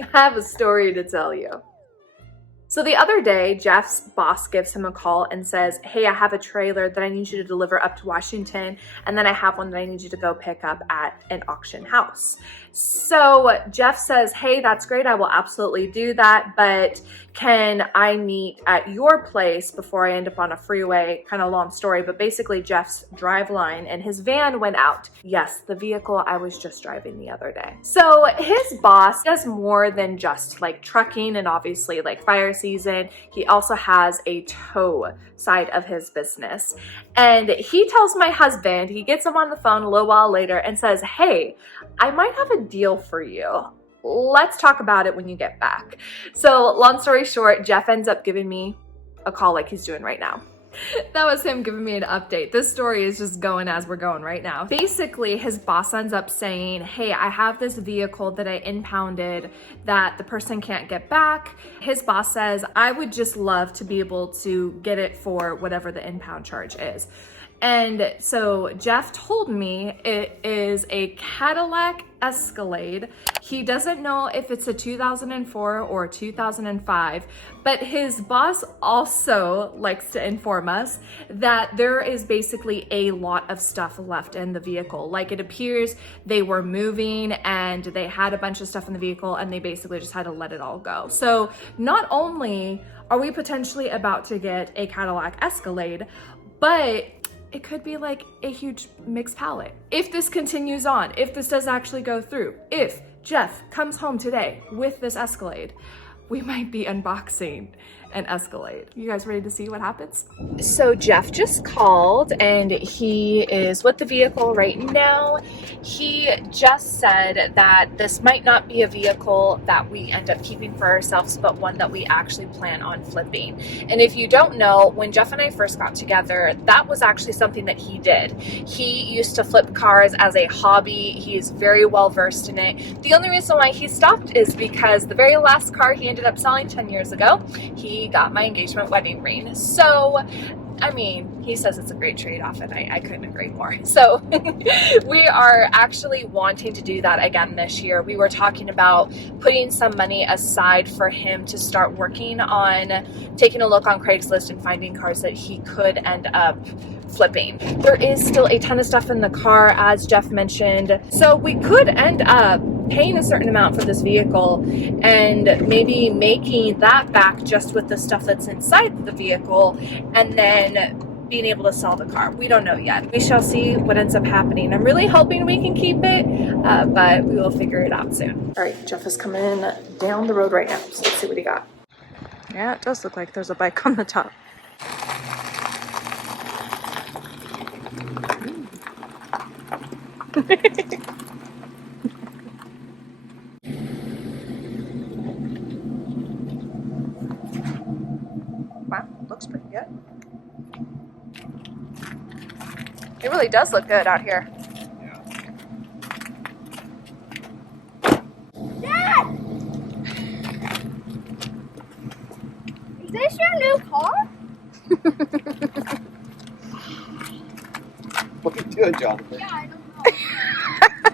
I have a story to tell you. So the other day, Jeff's boss gives him a call and says, hey, I have a trailer that I need you to deliver up to Washington, and then I have one that I need you to go pick up at an auction house. So Jeff says, hey, that's great, I will absolutely do that, but can I meet at your place before I end up on a freeway? Kind of long story, but basically Jeff's drive line and his van went out. Yes, the vehicle I was just driving the other day. So his boss does more than just like trucking and obviously like fire season. He also has a tow side of his business. And he tells my husband, he gets him on the phone a little while later and says, hey, I might have a deal for you. Let's talk about it when you get back. So long story short, Jeff ends up giving me a call like he's doing right now. That was him giving me an update. This story is just going as we're going right now. Basically, his boss ends up saying, hey, I have this vehicle that I impounded that the person can't get back. His boss says, I would just love to be able to get it for whatever the impound charge is. And so Jeff told me it is a Cadillac Escalade. He doesn't know if it's a 2004 or 2005, but his boss also likes to inform us that there is basically a lot of stuff left in the vehicle. Like it appears they were moving and they had a bunch of stuff in the vehicle and they basically just had to let it all go. So not only are we potentially about to get a Cadillac Escalade, but it could be like a huge mixed pallet. If this continues on, if this does actually go through, if Jeff comes home today with this Escalade, we might be unboxing an Escalade. You guys ready to see what happens? So Jeff just called and he is with the vehicle right now. He just said that this might not be a vehicle that we end up keeping for ourselves, but one that we actually plan on flipping. And if you don't know, when Jeff and I first got together, that was actually something that he did. He used to flip cars as a hobby. He's very well versed in it. The only reason why he stopped is because the very last car he ended up selling 10 years ago, he got my engagement wedding ring. So I mean, he says it's a great trade-off and I couldn't agree more. So we are actually wanting to do that again this year. We were talking about putting some money aside for him to start working on taking a look on Craigslist and finding cars that he could end up flipping. There is still a ton of stuff in the car, as Jeff mentioned. So we could end up paying a certain amount for this vehicle and maybe making that back just with the stuff that's inside the vehicle and then being able to sell the car. We don't know yet. We shall see what ends up happening. I'm really hoping we can keep it, but we will figure it out soon. All right, Jeff is coming down the road right now, so let's see what he got. Yeah, it does look like there's a bike on the top. Wow, looks pretty good. It really does look good out here. Dad! Is this your new car? What are you doing, Jonathan? Yeah,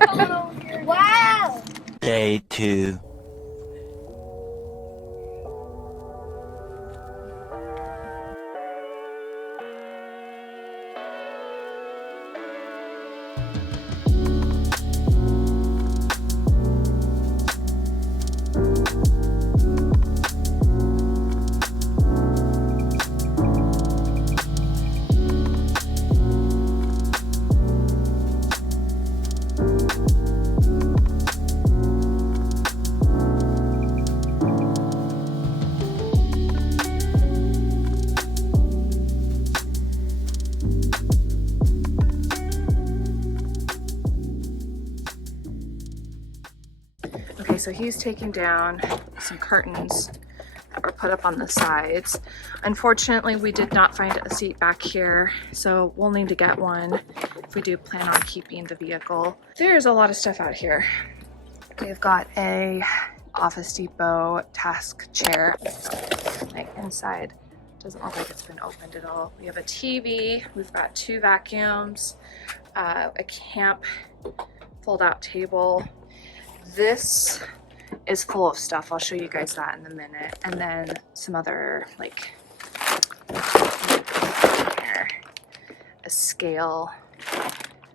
I don't know. Wow! Day 2. Okay, so he's taking down some curtains that were put up on the sides. Unfortunately, we did not find a seat back here, so we'll need to get one if we do plan on keeping the vehicle. There's a lot of stuff out here. We've got a Office Depot task chair. Like inside, doesn't look like it's been opened at all. We have a TV, we've got 2 vacuums, a camp fold-out table. This is full of stuff. I'll show you guys that in a minute. And then some other, like, here, a scale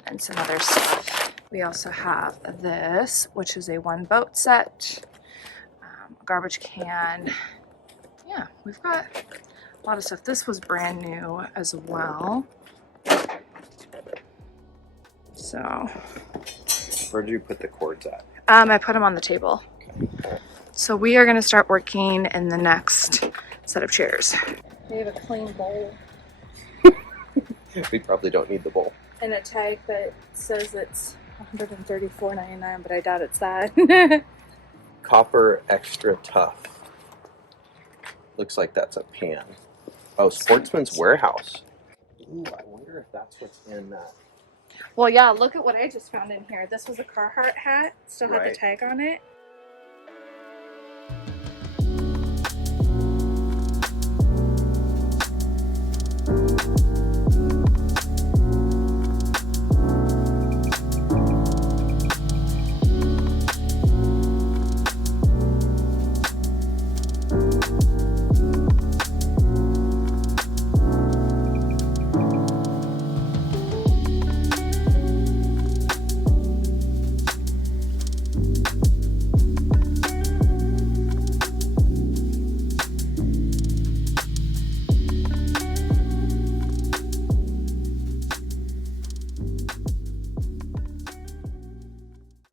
and some other stuff. We also have this, which is a 1 boat set, garbage can. Yeah, we've got a lot of stuff. This was brand new as well. So, where did you put the cords at? I put them on the table. Okay. So we are going to start working in the next set of chairs. We have a clean bowl We probably don't need the bowl. and a tag that says it's $134.99, but I doubt it's that. Copper extra tough. Looks like that's a pan. Oh, Sportsman's Warehouse. Ooh, I wonder if that's what's in that. Well, yeah, look at what I just found in here. This was a Carhartt hat. Still had the Right. tag on it.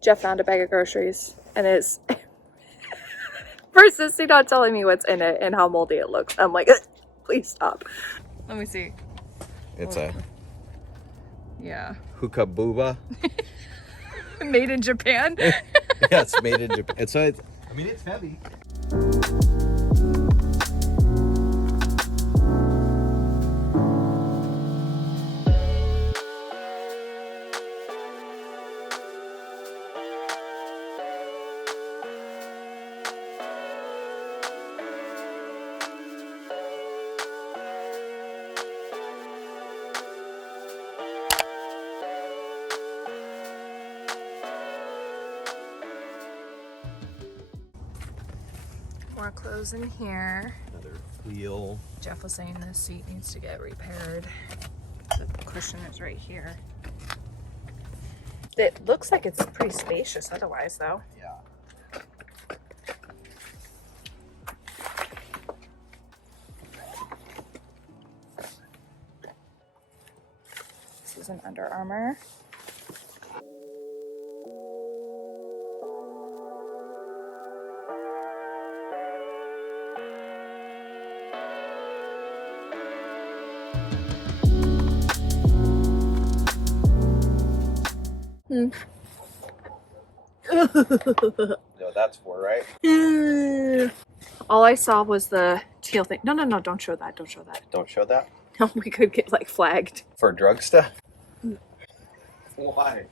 Jeff found a bag of groceries and is persisting on telling me what's in it and how moldy it looks. I'm like, please stop. Let me see. It's a Yeah. hookah booba. Made in Japan. Yeah, it's made in Japan. So it's, I mean, it's heavy. More clothes in here. Another wheel. Jeff was saying this seat needs to get repaired. The cushion is right here. It looks like it's pretty spacious otherwise, though. Yeah. This is an Under Armour. No, that's for, right? All I saw was the teal thing. No, don't show that. Don't show that. Don't show that? No, we could get like flagged. For drug stuff? Why?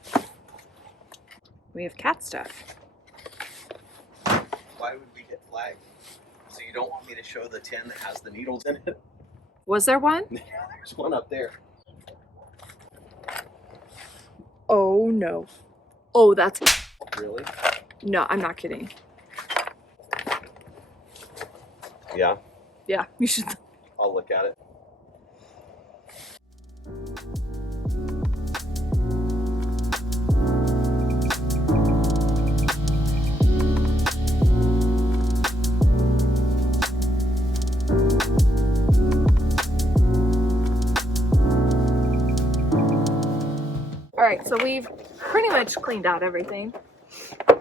We have cat stuff. Why would we get flagged? So you don't want me to show the tin that has the needles in it? Was there one? There's one up there. Oh no. Oh, that's... Really? No, I'm not kidding. Yeah, Yeah, you should... I'll look at it. Alright, so we've pretty much cleaned out everything.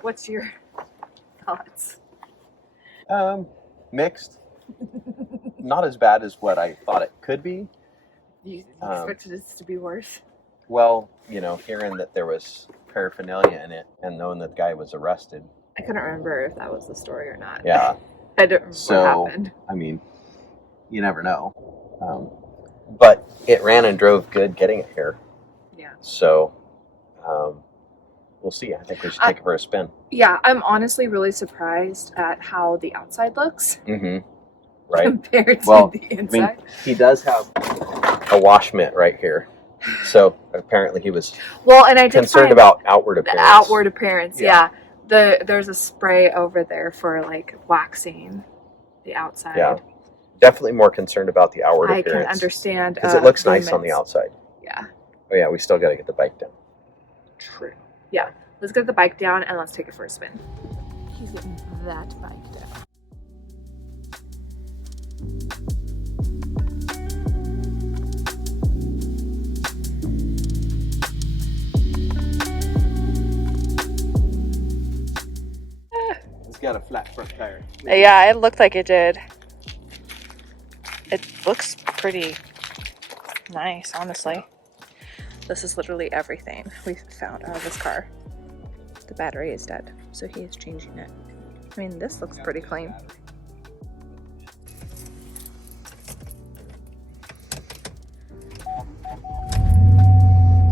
What's your thoughts? Mixed. Not as bad as what I thought it could be. You expected this to be worse? Well, you know, hearing that there was paraphernalia in it and knowing that the guy was arrested. I couldn't remember if that was the story or not. Yeah. I don't remember what happened. I mean, you never know. But it ran and drove good getting it here. Yeah. So, we'll see. I think we should take it for a spin. Yeah, I'm honestly really surprised at how the outside looks Mm-hmm. Right. compared to Well, the I mean, inside. he does have a wash mitt right here. So apparently he was Well, and I did concerned find about outward the appearance. outward appearance, Yeah. yeah. There's a spray over there for like waxing the outside. Yeah. Definitely more concerned about the outward I appearance. can understand. Because it looks nice on the movements. outside. Yeah. Oh yeah, we still got to get the bike down. True. Yeah. Let's get the bike down and let's take it for a spin. He's getting that bike down. It's got a flat front tire. Yeah, it looked like it did. It looks pretty nice, honestly. This is literally everything we found out of this car. The battery is dead, so he is changing it. I mean, this looks pretty clean.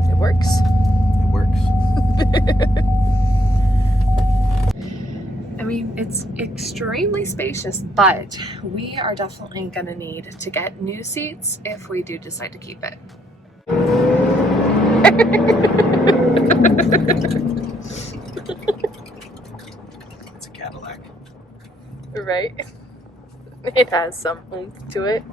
It works. It works. I mean, it's extremely spacious, but we are definitely gonna need to get new seats if we do decide to keep it. It's a Cadillac. Right? It has some oomph to it.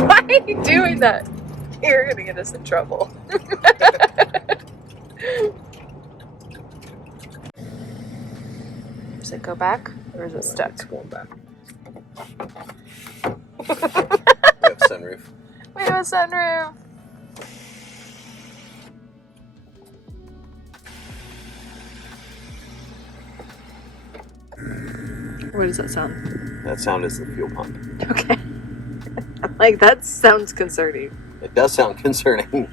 Why are you doing that? You're gonna get us in trouble. Does it go back or is it stuck? It's going back. We have sunroof. We have a sunroof. What does that sound? That sound is the fuel pump. Okay. Like, that sounds concerning. It does sound concerning.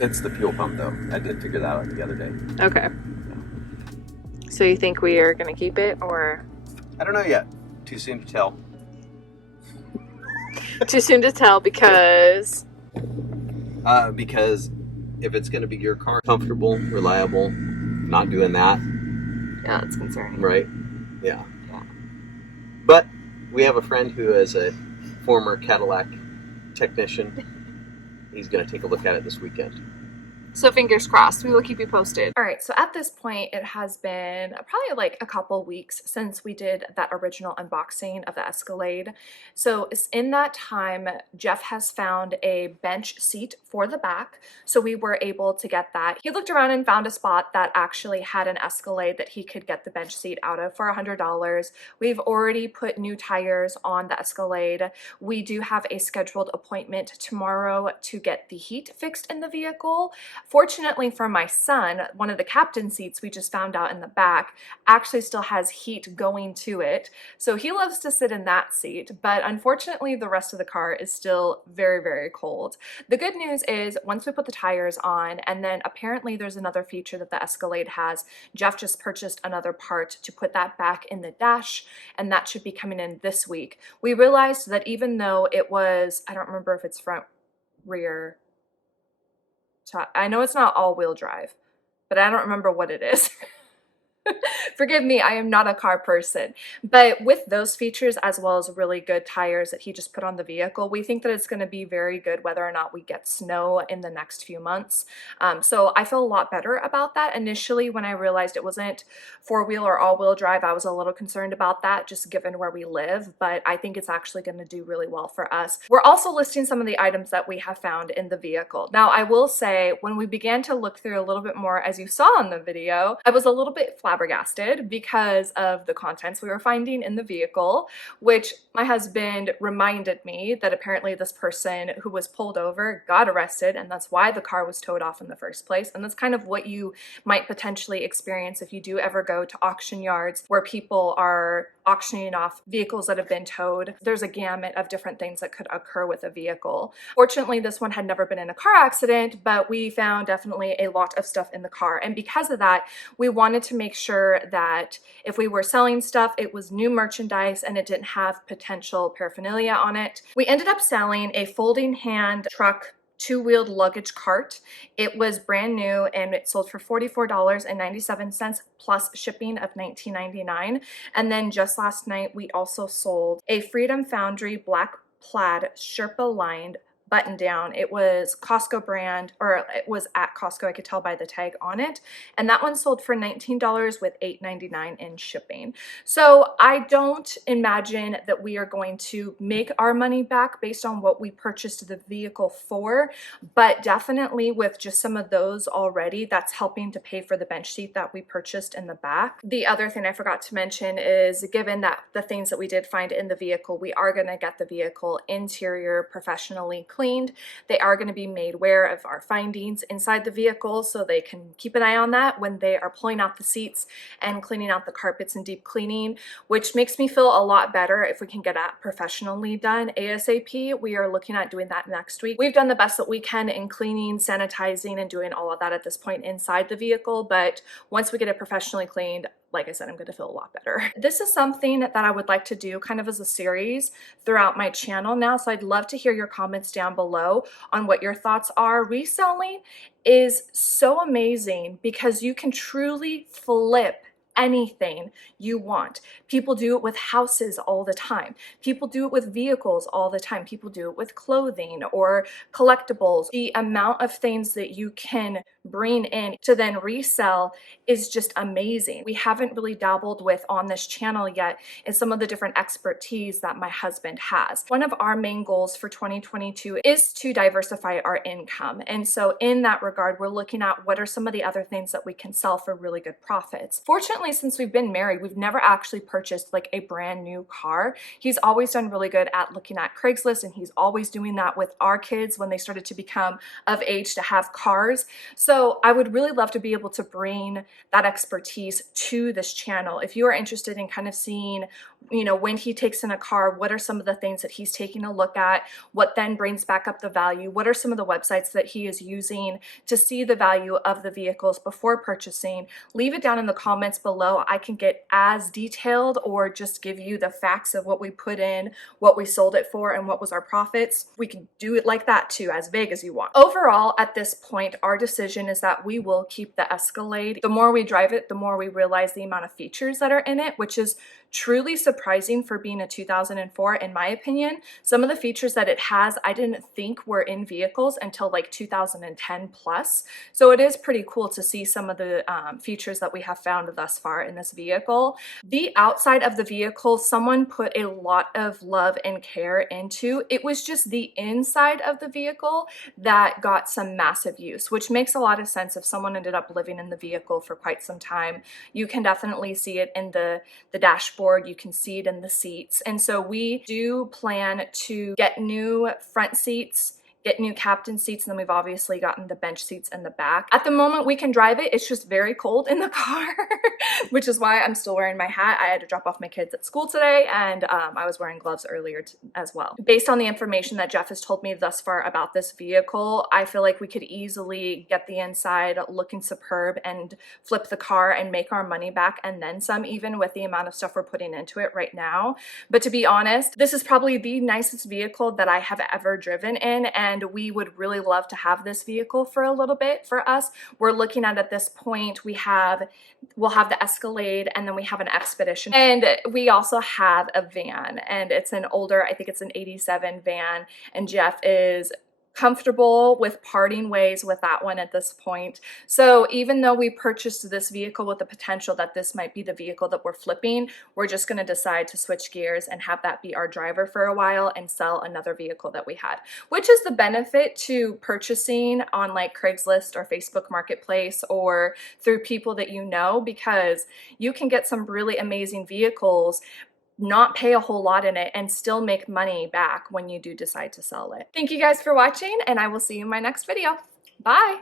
It's the fuel pump though. I did figure that out the other day. Okay. So you think we are gonna keep it or? I don't know yet. Too soon to tell. Too soon to tell because? Because if it's going to be your car, comfortable, reliable, not doing that, Yeah, that's concerning. right? Yeah. Yeah. But we have a friend who is a former Cadillac technician. He's going to take a look at it this weekend. So fingers crossed, we will keep you posted. All right, so at this point, it has been probably like a couple weeks since we did that original unboxing of the Escalade. So in that time, Jeff has found a bench seat for the back. So we were able to get that. He looked around and found a spot that actually had an Escalade that he could get the bench seat out of for $100. We've already put new tires on the Escalade. We do have a scheduled appointment tomorrow to get the heat fixed in the vehicle. Fortunately for my son, one of the captain seats we just found out in the back actually still has heat going to it. So he loves to sit in that seat, but unfortunately the rest of the car is still very, very cold. The good news is once we put the tires on, and then apparently there's another feature that the Escalade has, Jeff just purchased another part to put that back in the dash, and that should be coming in this week. We realized that even though it was, I don't remember if it's front, rear, I know it's not all-wheel drive, but I don't remember what it is. Forgive me, I am not a car person. But with those features, as well as really good tires that he just put on the vehicle, we think that it's going to be very good whether or not we get snow in the next few months. So I feel a lot better about that. Initially, when I realized it wasn't four-wheel or all-wheel drive, I was a little concerned about that, just given where we live, but I think it's actually going to do really well for us. We're also listing some of the items that we have found in the vehicle. Now, I will say, when we began to look through a little bit more, as you saw in the video, I was a little bit flabbergasted because of the contents we were finding in the vehicle, which my husband reminded me that apparently this person who was pulled over got arrested, and that's why the car was towed off in the first place. And that's kind of what you might potentially experience if you do ever go to auction yards where people are auctioning off vehicles that have been towed. There's a gamut of different things that could occur with a vehicle. Fortunately, this one had never been in a car accident, but we found definitely a lot of stuff in the car. And because of that, we wanted to make sure that if we were selling stuff, it was new merchandise and it didn't have potential paraphernalia on it. We ended up selling a folding hand truck two-wheeled luggage cart. It was brand new and it sold for $44.97 plus shipping of $19.99. And then just last night, we also sold a Freedom Foundry black plaid Sherpa lined button down. It was Costco brand, or it was at Costco, I could tell by the tag on it. And that one sold for $19 with $8.99 in shipping. So I don't imagine that we are going to make our money back based on what we purchased the vehicle for, but definitely with just some of those already, that's helping to pay for the bench seat that we purchased in the back. The other thing I forgot to mention is, given that the things that we did find in the vehicle, we are going to get the vehicle interior professionally cleaned. They are going to be made aware of our findings inside the vehicle, so they can keep an eye on that when they are pulling out the seats and cleaning out the carpets and deep cleaning, which makes me feel a lot better if we can get that professionally done ASAP. We are looking at doing that next week. We've done the best that we can in cleaning, sanitizing, and doing all of that at this point inside the vehicle, but once we get it professionally cleaned, like I said, I'm going to feel a lot better. This is something that I would like to do kind of as a series throughout my channel now, so I'd love to hear your comments down below on what your thoughts are. Reselling is so amazing because you can truly flip anything you want. People do it with houses all the time. People do it with vehicles all the time. People do it with clothing or collectibles. The amount of things that you can bring in to then resell is just amazing. We haven't really dabbled with on this channel yet is some of the different expertise that my husband has. One of our main goals for 2022 is to diversify our income. And so in that regard, we're looking at what are some of the other things that we can sell for really good profits. Fortunately, since we've been married, we've never actually purchased like a brand new car. He's always done really good at looking at Craigslist, and he's always doing that with our kids when they started to become of age to have cars. So I would really love to be able to bring that expertise to this channel. If you are interested in kind of seeing, you know, when he takes in a car, what are some of the things that he's taking a look at, what then brings back up the value, what are some of the websites that he is using to see the value of the vehicles before purchasing, leave it down in the comments below. I can get as detailed or just give you the facts of what we put in, what we sold it for, and what was our profits. We can do it like that too, as vague as you want. Overall, at this point, our decision is that we will keep the Escalade. The more we drive it, the more we realize the amount of features that are in it, which is truly surprising for being a 2004, in my opinion. Some of the features that it has, I didn't think were in vehicles until like 2010 plus. So it is pretty cool to see some of the features that we have found thus far in this vehicle. The outside of the vehicle, someone put a lot of love and care into. It was just the inside of the vehicle that got some massive use, which makes a lot of sense if someone ended up living in the vehicle for quite some time. You can definitely see it in the dashboard. You can see it in the seats. And so we do plan to get new front seats, get new captain seats, and then we've obviously gotten the bench seats in the back. At the moment, we can drive it. It's just very cold in the car, which is why I'm still wearing my hat. I had to drop off my kids at school today, and I was wearing gloves earlier as well. Based on the information that Jeff has told me thus far about this vehicle, I feel like we could easily get the inside looking superb and flip the car and make our money back and then some, even with the amount of stuff we're putting into it right now. But to be honest, this is probably the nicest vehicle that I have ever driven in, and we would really love to have this vehicle for a little bit for us. We're looking at this point, we'll have the Escalade, and then we have an Expedition, and we also have a van, and it's an older, I think it's an 87 van, and Jeff is comfortable with parting ways with that one at this point. So even though we purchased this vehicle with the potential that this might be the vehicle that we're flipping, we're just going to decide to switch gears and have that be our driver for a while and sell another vehicle that we had, which is the benefit to purchasing on like Craigslist or Facebook Marketplace or through people that you know, because you can get some really amazing vehicles, not pay a whole lot in it, and still make money back when you do decide to sell it. Thank you guys for watching, and I will see you in my next video. Bye!